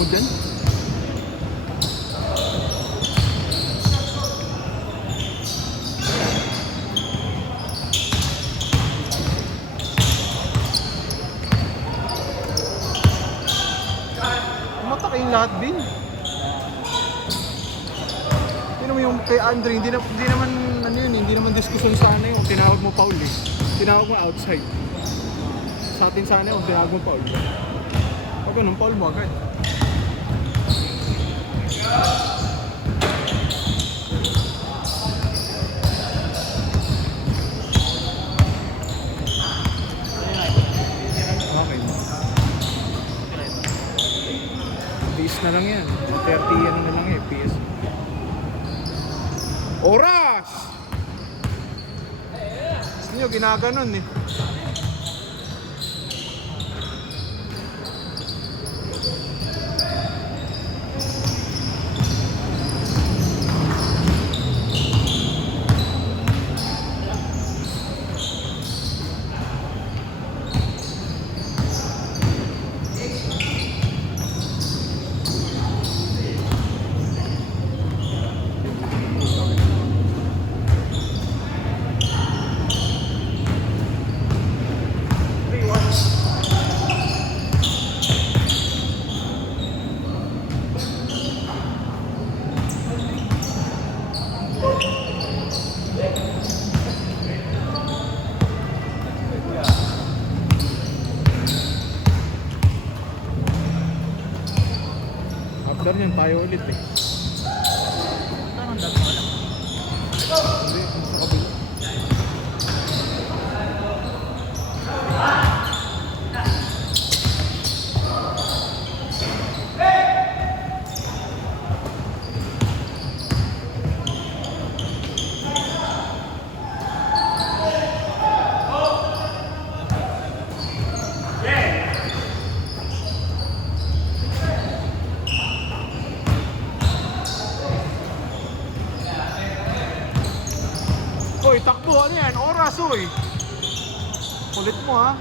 mo dyan. Kumata kayong lahat, Bin. Tingnan mo yung kay Andre, hindi naman ano yun, hindi naman diskusyon sana yung tinawag mo foul eh. Tinawag mo outside. Sa atin sana yung tinawag mo foul. Pag ganun, foul mo agad. Okay. PS na lang yan. 30 yan na lang eh, PS. Oras! Gusto nyo, ginaganon eh. After yun, tayo ulit eh. Parang dami wala. Hindi, sa kabila. Hoy, takbo, ano yan? Oras, hoy! Kulit mo, ha?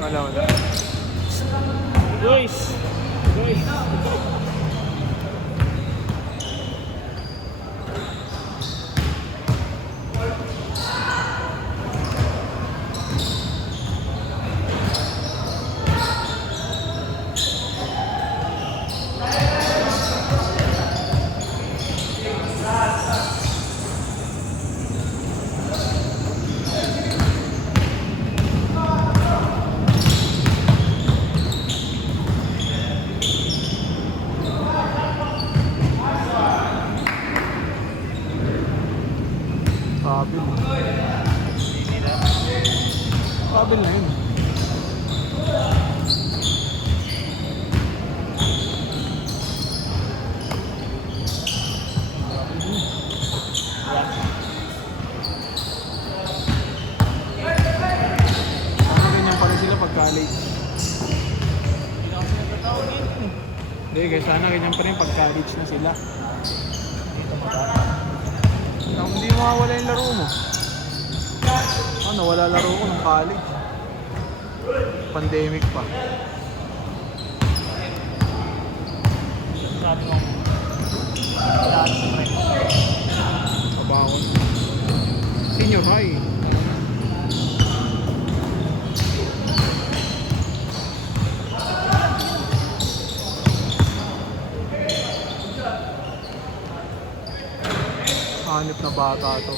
Wala. Guys! Guys! Kabil. Kabil na yun. Sana ganyan pala sila pag college. Hindi na kasi nagtatawag yun. Hindi, guys, sana ganyan pa rin pag college na sila. Dito magkano. Nang hindi mawawala yung laro mo. Ano, wala laro ko nung college. Pandemic pa. Sabi mo. Lahat ng may Kabakon. Senior high. Hanip na bata to.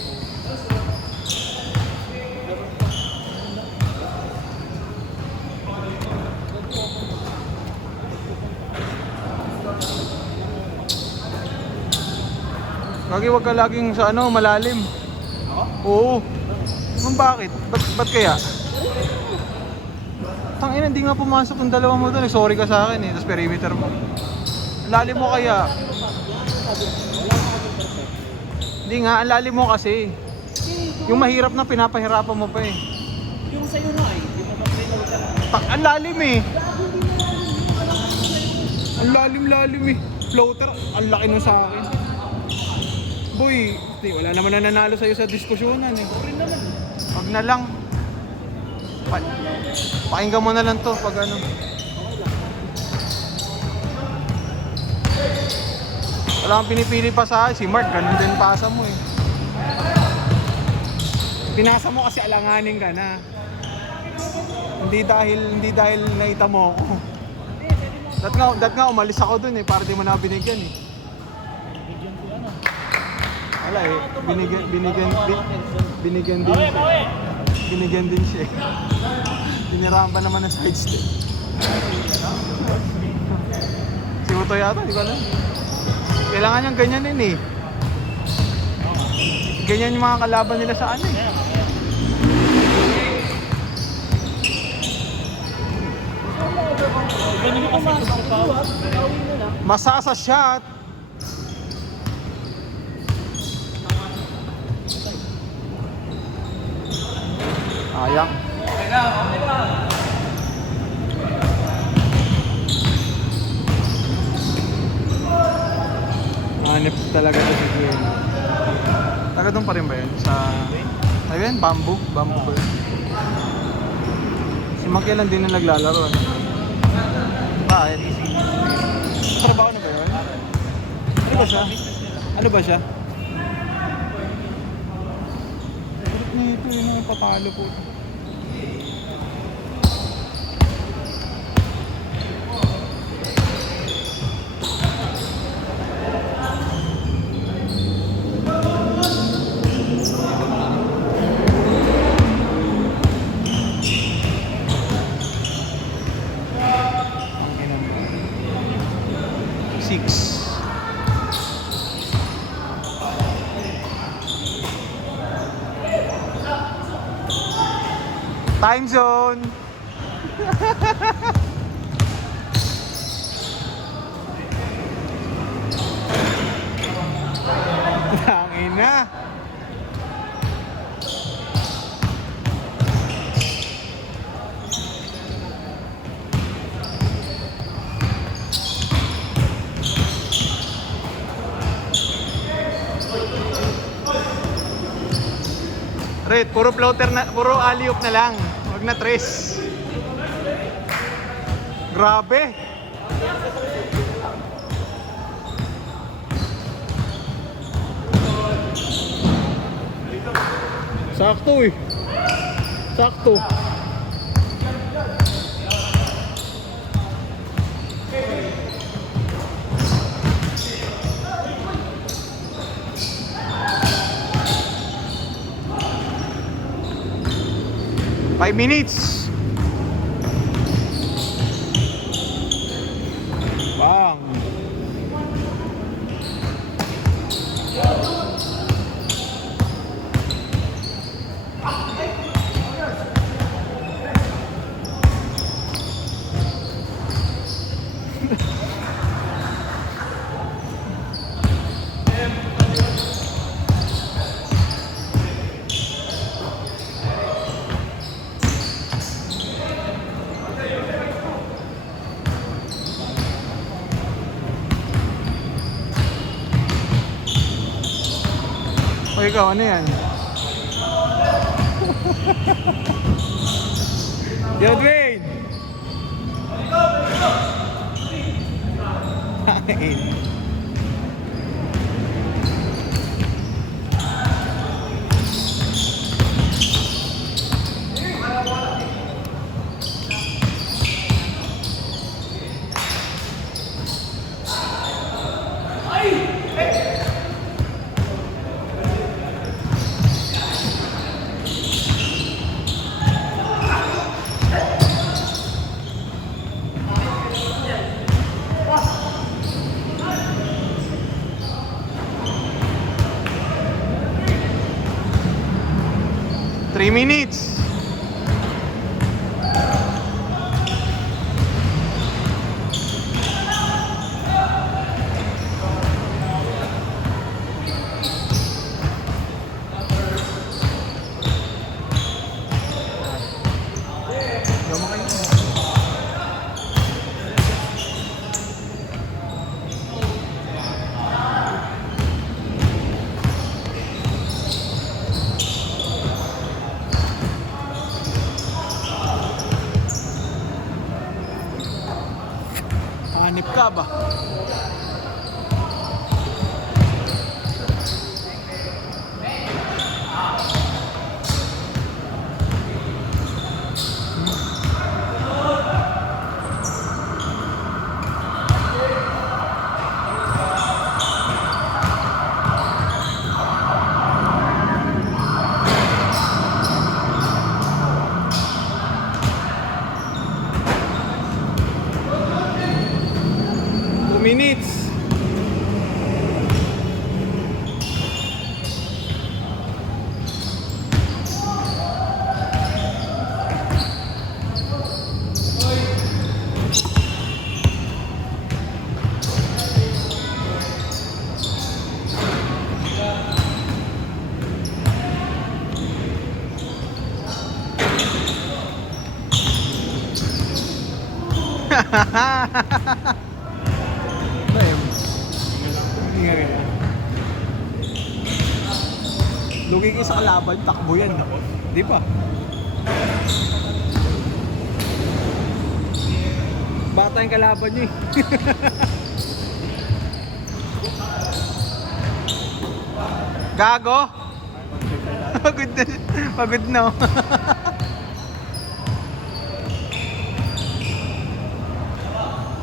Lagi wag ka laging sa ano, malalim. Oo. Nung bakit? Ba't kaya? Tangina, hindi nga pumasok yung dalawa mo doon. Sorry ka sa akin eh. Tapos perimeter mo. Lalim mo kaya. Hindi nga, ang lalim mo kasi. Yung mahirap na pinapahirapan mo pa eh. yung sa'yo na eh. Yung mag-trainer ka. Ang lalim eh. Ang lalim eh. Floater, ang laki nun sa akin. Boy, wala naman na nanalo sa'yo sa diskusyonan eh. Rin naman. Wag na lang. Pakinggan mo na lang to pag ano. Wala kang pinipili pa sa akin. Si Mark, ganun din pasa mo eh. Pinasa mo kasi alanganin ka na. Hindi dahil naita mo ako. Dat nga umalis ako dun eh, para di mo na binigyan eh. Bigyan ko ano. Wala eh, binigyan din Bawi, siya. bawi! Binigyan din siya eh. Tinirahan pa naman ng side step. Si Uto yata, di ko alam. Kailangan niyang ganyanin eh. Ganyan yung mga kalaban nila sa ano eh. Ganun yung pumasok pa. Masasa shot. Ayang. Hanip talaga ito si Gwen. Taga doon pa rin ba yun? Sa... Ayun, bamboo. Bamboo ba yun? Si Maggie lang din na naglalaro. Ano? Bakit? Trabaho na ba yun? Ano ba siya? Ano ba siya? Kulit na ito yun ang patalo po. Time zone. Tangin na. Red, puro floater na, puro alley-oop na lang. Wag na tres. Grabe. Sakto eh. Sakto. Five minutes. Bang. ikaw, ano yan? Yo, Dwayne! Kain. Three minutes. Hanip ka ba? Minutes. Lugi kayo sa kalaban, takbo yan. Di ba? Bata yung kalaban nyo eh. Gago? Pagod na. Pagod na.